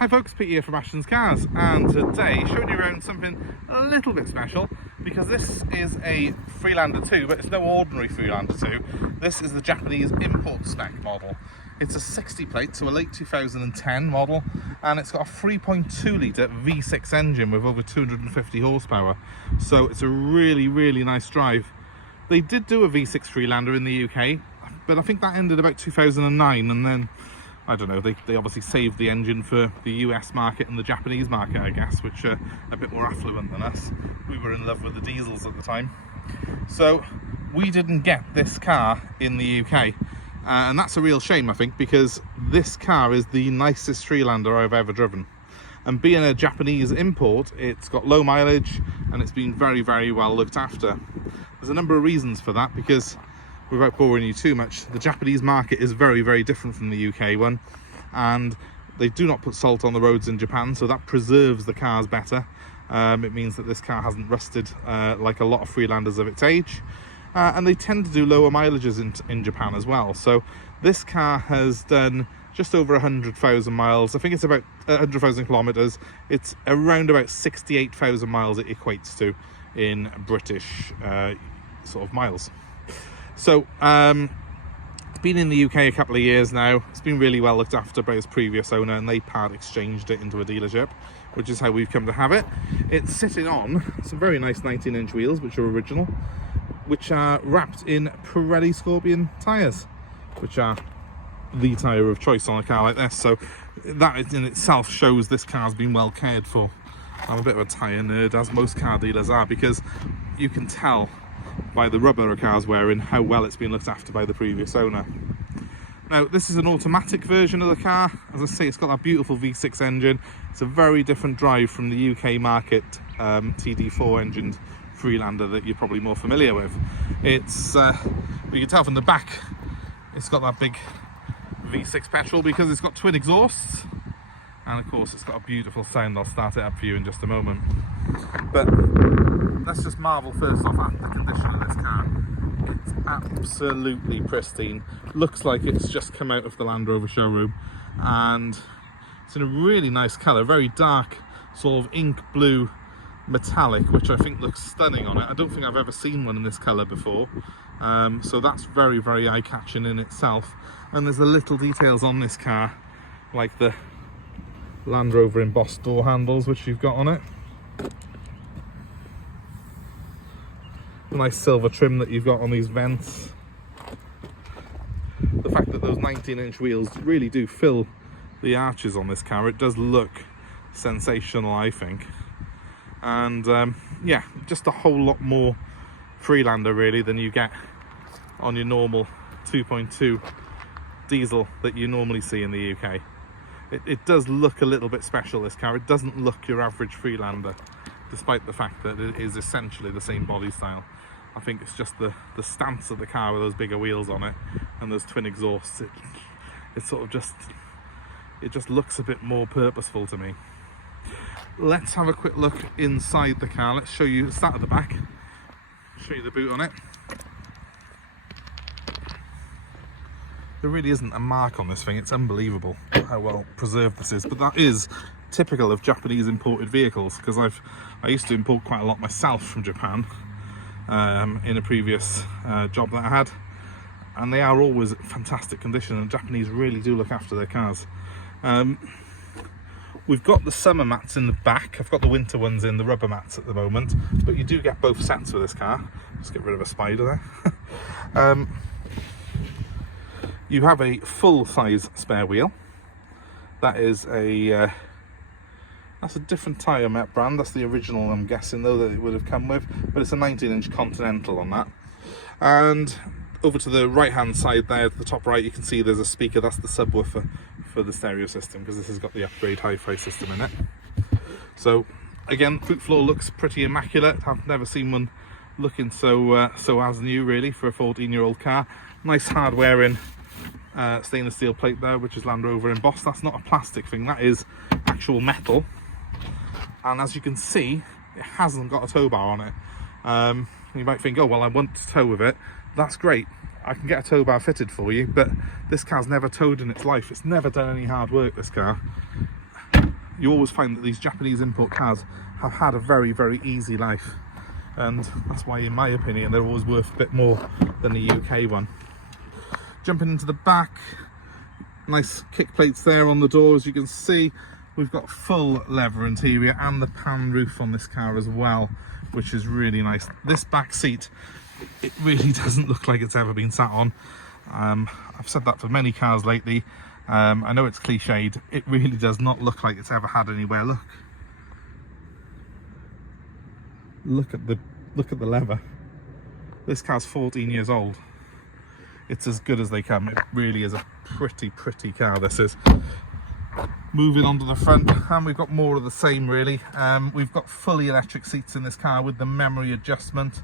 Hi folks, Pete here from Ashton's Cars, and today showing you around something a little bit special, because this is a Freelander 2, but it's no ordinary Freelander 2. This is the Japanese import spec model. It's a 60 plate, so a late 2010 model, and it's got a 3.2 litre V6 engine with over 250 horsepower. So it's a really nice drive. They did do a V6 Freelander in the UK, but I think that ended about 2009, and then I don't know, they obviously saved the engine for the US market and the Japanese market, I guess, which are a bit more affluent than us. We were in love with the diesels at the time. So we didn't get this car in the UK. And that's a real shame, I think, because this car is the nicest Freelander I've ever driven. And being a Japanese import, it's got low mileage and it's been very well looked after. There's a number of reasons for that, because without boring you too much, the Japanese market is very different from the UK one, and they do not put salt on the roads in Japan, so that preserves the cars better. It means that this car hasn't rusted like a lot of Freelanders of its age, and they tend to do lower mileages in Japan as well. So this car has done just over 100,000 miles. I think it's about 100,000 kilometers. It's around about 68,000 miles it equates to in British sort of miles. So it's been in the UK a couple of years now. It's been really well looked after by its previous owner, and they part exchanged it into a dealership, which is how we've come to have it. It's sitting on some very nice 19-inch wheels, which are original, which are wrapped in Pirelli Scorpion tyres, which are the tyre of choice on a car like this. So that in itself shows this car's been well cared for. I'm a bit of a tyre nerd, as most car dealers are, because you can tell by the rubber a car's wearing how well it's been looked after by the previous owner. Now, this is an automatic version of the car. As I say, it's got that beautiful V6 engine. It's a very different drive from the UK market TD4 engined Freelander that you're probably more familiar with. It's you can tell from the back it's got that big V6 petrol because it's got twin exhausts, and of course it's got a beautiful sound. I'll start it up for you in just a moment, but let's just marvel first off at the condition of this car. It's absolutely pristine. Looks like it's just come out of the Landrover showroom, and it's in a really nice colour, very dark sort of ink blue metallic, which I think looks stunning on it. I don't think I've ever seen one in this colour before, so that's very eye-catching in itself. And there's the little details on this car, like the Land Rover embossed door handles which you've got on it, the nice silver trim that you've got on these vents, the fact that those 19-inch wheels really do fill the arches on this car. It does look sensational, I think. And yeah, just a whole lot more Freelander really than you get on your normal 2.2 diesel that you normally see in the UK. It does look a little bit special, this car. It doesn't look your average Freelander, despite the fact that it is essentially the same body style. I think it's just the stance of the car with those bigger wheels on it and those twin exhausts. It sort of just looks a bit more purposeful to me. Let's have a quick look inside the car. Let's show you, start at the back, show you the boot on it. There really isn't a mark on this thing. It's unbelievable how well preserved this is, but that is typical of Japanese imported vehicles, because I used to import quite a lot myself from Japan in a previous job that I had, and they are always fantastic condition, and Japanese really do look after their cars. We've got the summer mats in the back. I've got the winter ones in, the rubber mats at the moment, but you do get both sets with this car. Let's get rid of a spider there. You have a full-size spare wheel. That is that's a different tyre met brand. That's the original, I'm guessing, though, that it would have come with, but it's a 19-inch Continental on that. And over to the right-hand side there, at the top right, you can see there's a speaker. That's the subwoofer for the stereo system, because this has got the upgrade hi-fi system in it. So again, boot floor looks pretty immaculate. I've never seen one looking so as new really for a 14-year-old car. Nice hard wearing stainless steel plate there, which is Land Rover embossed. That's not a plastic thing, that is actual metal. And as you can see, it hasn't got a tow bar on it. You might think, oh well, I want to tow with it. That's great, I can get a tow bar fitted for you, but this car's never towed in its life. It's never done any hard work, this car. you always find that these Japanese import cars have had a very, very easy life, and that's why, in my opinion, they're always worth a bit more than the UK one. Jumping into the back, nice kick plates there on the door. As you can see, we've got full leather interior and the pan roof on this car as well, which is really nice. This back seat, it really doesn't look like it's ever been sat on. I've said that for many cars lately. I know it's cliched, it really does not look like it's ever had anywhere. Look at the leather. This car's 14 years old. It's as good as they come. It really is a pretty car, this is. Moving on to the front, and we've got more of the same really. We've got fully electric seats in this car with the memory adjustment,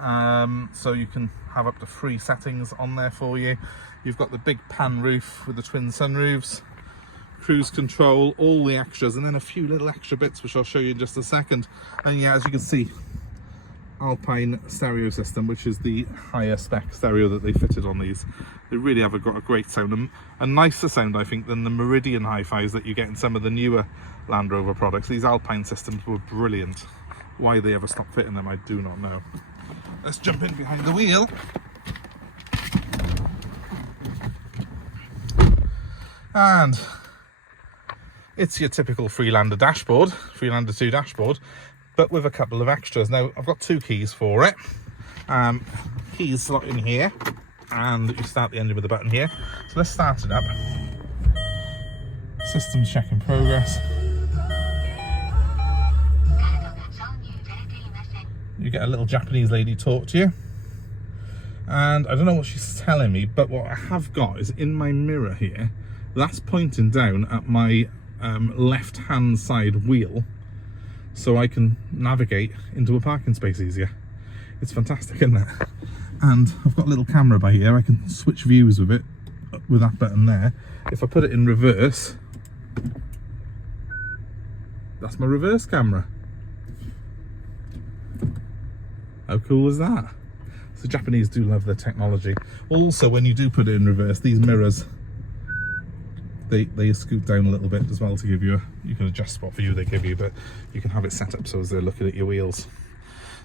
so you can have up to 3 settings on there for you. You've got the big pan roof with the twin sunroofs, cruise control, all the extras, and then a few little extra bits which I'll show you in just a second. And yeah, as you can see, Alpine stereo system, which is the higher spec stereo that they fitted on these. They really have got a great sound, and a nicer sound, I think, than the Meridian hi-fis that you get in some of the newer Land Rover products. These Alpine systems were brilliant. Why they ever stopped fitting them, I do not know. Let's jump in behind the wheel. And it's your typical Freelander dashboard, Freelander 2 dashboard, but with a couple of extras. Now, I've got 2 keys for it. Keys slot in here, and you start the engine with the button here. So let's start it up. Systems check in progress. You get a little Japanese lady talk to you. And I don't know what she's telling me, but what I have got is in my mirror here, that's pointing down at my left-hand side wheel, so I can navigate into a parking space easier. It's fantastic, isn't it? And I've got a little camera by here. I can switch views with it, with that button there. If I put it in reverse, that's my reverse camera. How cool is that? So the Japanese do love their technology. Also, when you do put it in reverse, these mirrors, they scoop down a little bit as well to give you you can adjust what view they give you, but you can have it set up so as they're looking at your wheels.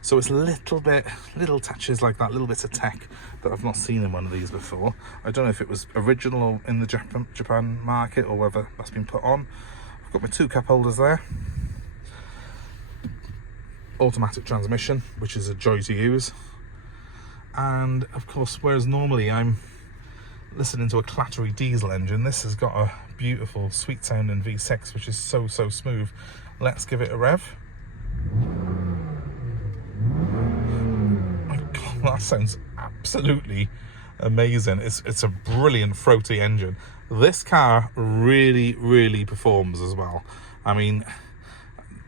So it's little touches like that, little bits of tech that I've not seen in one of these before. I don't know if it was original in the Japan market or whether that's been put on. I've got my 2 cup holders there. Automatic transmission, which is a joy to use. And of course, whereas normally I'm listening to a clattery diesel engine, this has got a beautiful sweet sounding V6, which is so smooth. Let's give it a rev. My God, that sounds absolutely amazing. It's a brilliant throaty engine. This car really performs as well. I mean,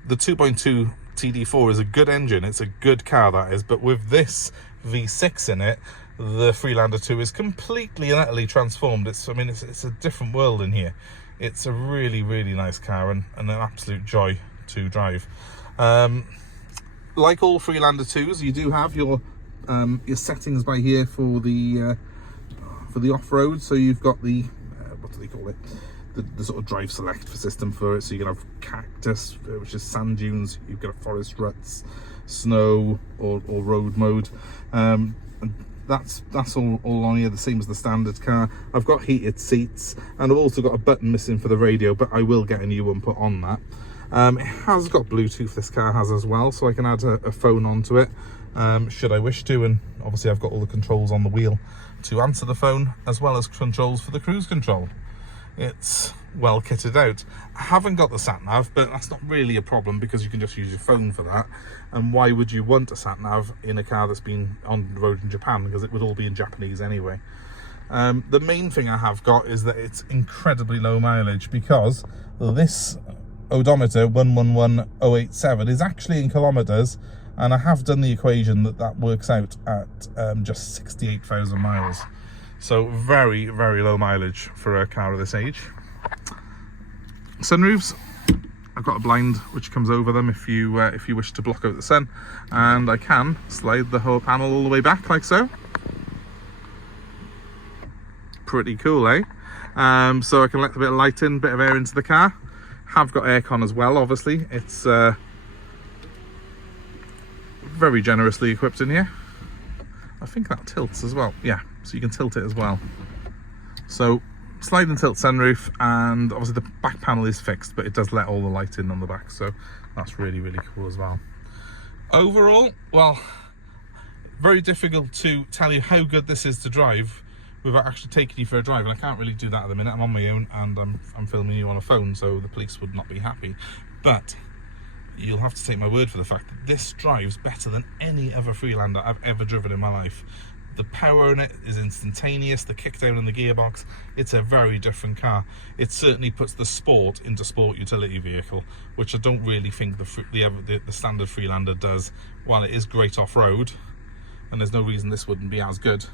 the 2.2 TD4 is a good engine, it's a good car, that is, but with this V6 in it, the Freelander 2 is completely and utterly transformed. It's a different world in here. It's a really nice car and an absolute joy to drive. Like all Freelander 2s, you do have your settings by here for the off-road. So you've got the what do they call it? The sort of drive select system for it. So you can have cactus, which is sand dunes. You've got forest ruts, snow, or road mode. And that's all on here, the same as the standard car. I've got heated seats, and I've also got a button missing for the radio, but I will get a new one put on that. It has got Bluetooth, this car has as well, so I can add a phone onto it should I wish to, and obviously I've got all the controls on the wheel to answer the phone, as well as controls for the cruise control. It's well kitted out. I haven't got the sat-nav, but that's not really a problem because you can just use your phone for that. And why would you want a sat-nav in a car that's been on the road in Japan? Because it would all be in Japanese anyway. The main thing I have got is that it's incredibly low mileage, because this odometer 111087 is actually in kilometers, and I have done the equation that works out at just 68,000 miles. So very low mileage for a car of this age. Sunroofs, I've got a blind which comes over them if you wish to block out the sun, and I can slide the whole panel all the way back like so. Pretty cool, eh? So I can let a bit of light in, bit of air into the car. Have got aircon as well, obviously. It's very generously equipped in here. I think that tilts as well. Yeah, so you can tilt it as well. So slide and tilt sunroof, and obviously the back panel is fixed, but it does let all the light in on the back, so that's really, really cool as well. Overall, well, very difficult to tell you how good this is to drive without actually taking you for a drive, and I can't really do that at the minute. I'm on my own and I'm filming you on a phone, so the police would not be happy. But you'll have to take my word for the fact that this drives better than any other Freelander I've ever driven in my life. The power in it is instantaneous, the kickdown in the gearbox, it's a very different car. It certainly puts the sport into sport utility vehicle, which I don't really think the standard Freelander does. While it is great off-road, and there's no reason this wouldn't be as good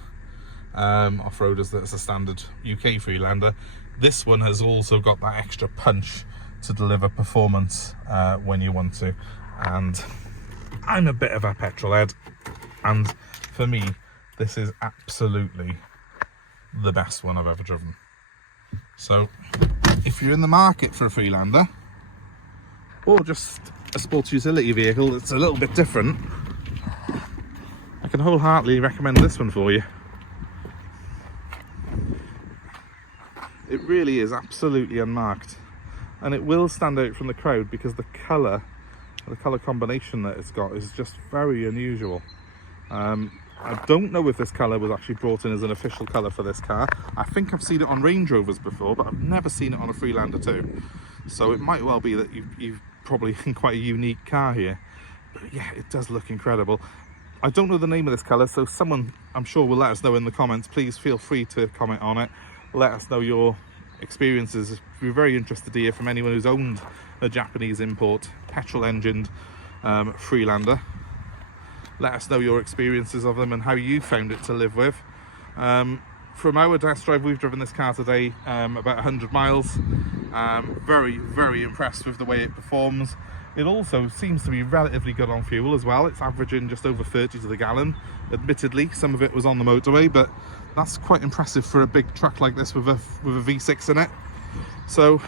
off-road as a standard UK Freelander, this one has also got that extra punch to deliver performance when you want to. And I'm a bit of a petrol head, and for me this is absolutely the best one I've ever driven. So if you're in the market for a Freelander, or just a sports utility vehicle that's a little bit different, I can wholeheartedly recommend this one for you. It really is absolutely unmarked, and it will stand out from the crowd because the colour combination that it's got is just very unusual. I don't know if this colour was actually brought in as an official colour for this car. I think I've seen it on Range Rovers before, but I've never seen it on a Freelander 2. So it might well be that you've probably in quite a unique car here. But yeah, it does look incredible. I don't know the name of this colour, so someone I'm sure will let us know in the comments. Please feel free to comment on it. Let us know your experiences. We're very interested to hear from anyone who's owned a Japanese import petrol engined Freelander. Let us know your experiences of them and how you found it to live with. From our test drive, we've driven this car today about 100 miles. Very, very impressed with the way it performs. It also seems to be relatively good on fuel as well. It's averaging just over 30 to the gallon. Admittedly, some of it was on the motorway, but that's quite impressive for a big truck like this with a V6 in it. So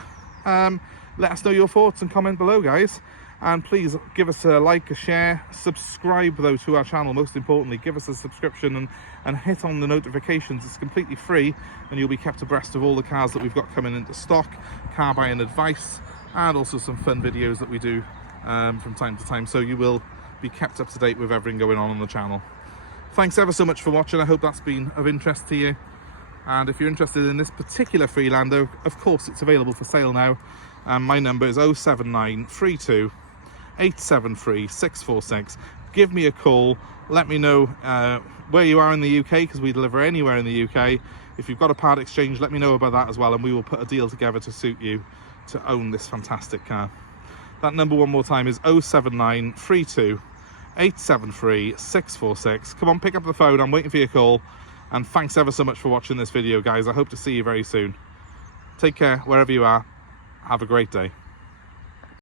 let us know your thoughts and comment below, guys. And please give us a like, a share, subscribe though to our channel. Most importantly, give us a subscription and hit on the notifications. It's completely free, and you'll be kept abreast of all the cars that we've got coming into stock, car buying advice, and also some fun videos that we do from time to time. So you will be kept up to date with everything going on the channel. Thanks ever so much for watching. I hope that's been of interest to you. And if you're interested in this particular Freelander, of course it's available for sale now. My number is 07932 873 646. Give me a call. Let me know where you are in the UK, because we deliver anywhere in the UK. If you've got a part exchange, let me know about that as well, and we will put a deal together to suit you to own this fantastic car. That number one more time is 07932 873 646. Come on, pick up the phone. I'm waiting for your call. And thanks ever so much for watching this video, guys. I hope to see you very soon. Take care wherever you are. Have a great day.